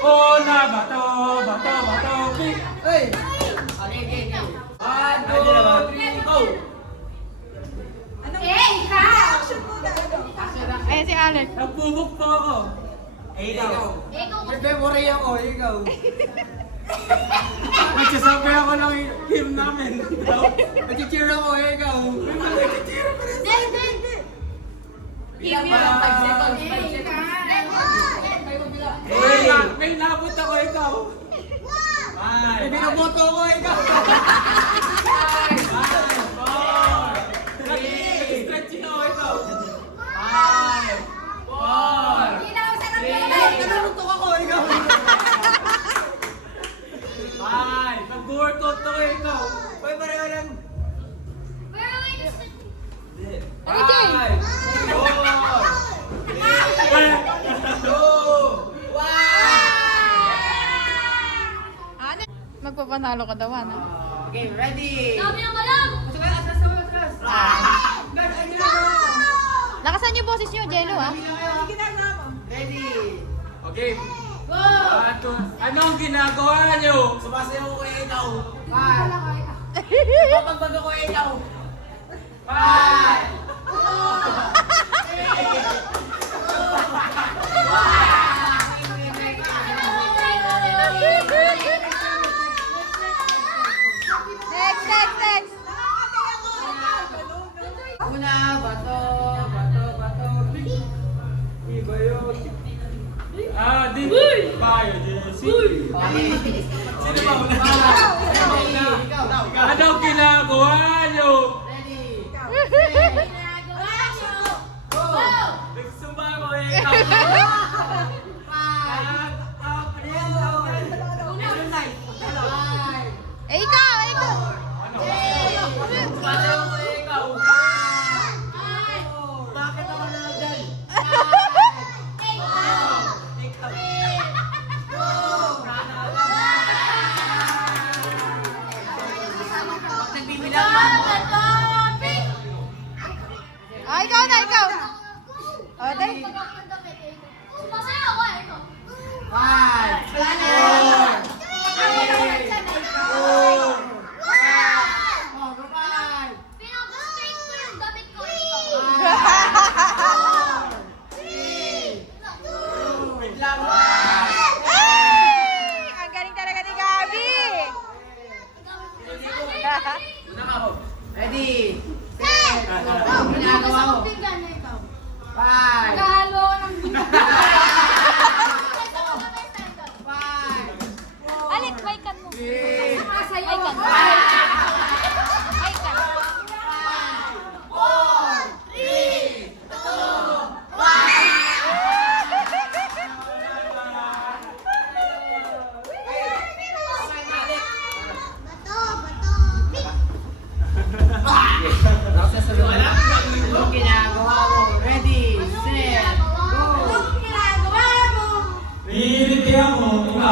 Bola, bato, bato, bato, pick. Hey! Okay. 1, 2, 3, go! Ikaw! Ayan si Alex. Nagbubuk po ako. Ikaw. Nag-memory ako, ikaw. Nagsasabi ako ng hymn namin. Nag-cheer ako, ikaw. Ilang ba? 5 seconds. 5 seconds. May nabot ako, ikaw. May binaboto ako, ikaw. Nag-stretching ako, ikaw. 5, 4, Nanutok ako, ikaw. 5. Nag-workout ako, ikaw. Uy, pareho lang. 5, 4, 3, 2, 1. Magpapanalo ka daw, ano? Okay, ready? Sabi ng malam! Lakasan niyo boses niyo, Jello, ha? Ready? Okay. Anong ginagawa nyo? Sumasayaw ko, ikaw. 5. Napapagbago ko, ikaw. 5. Next! Una, bato, bato, bato. Iba yun. Di. Bayo, Jesse. Okay. Sino ba una? Ikaw. Anong ginagawa nyo? Ready? Go! Nagsumba ako, ikaw. 5. Eh, ikaw! Sumasayaw ko, ikaw. Bakit ako nandyan? Ah, ikaw na, ikaw! O, dahil. Sumasaya ako eh. 5. 4. Pinag-straight ko yung damit ko. Wait lang. Ay! Ang galing talaga ni Gabi! Ready? Set. Go. Ginagawa ko. 5. Nagahalo ako ng 5. Alex, baikan mo. 3. Sumasayaw Baikan. ako. Baikan. 4. 3. Yung ginagawa mo. Ready? Set. Go. Ginagawa mo. Hihirit kaya ako, ikaw.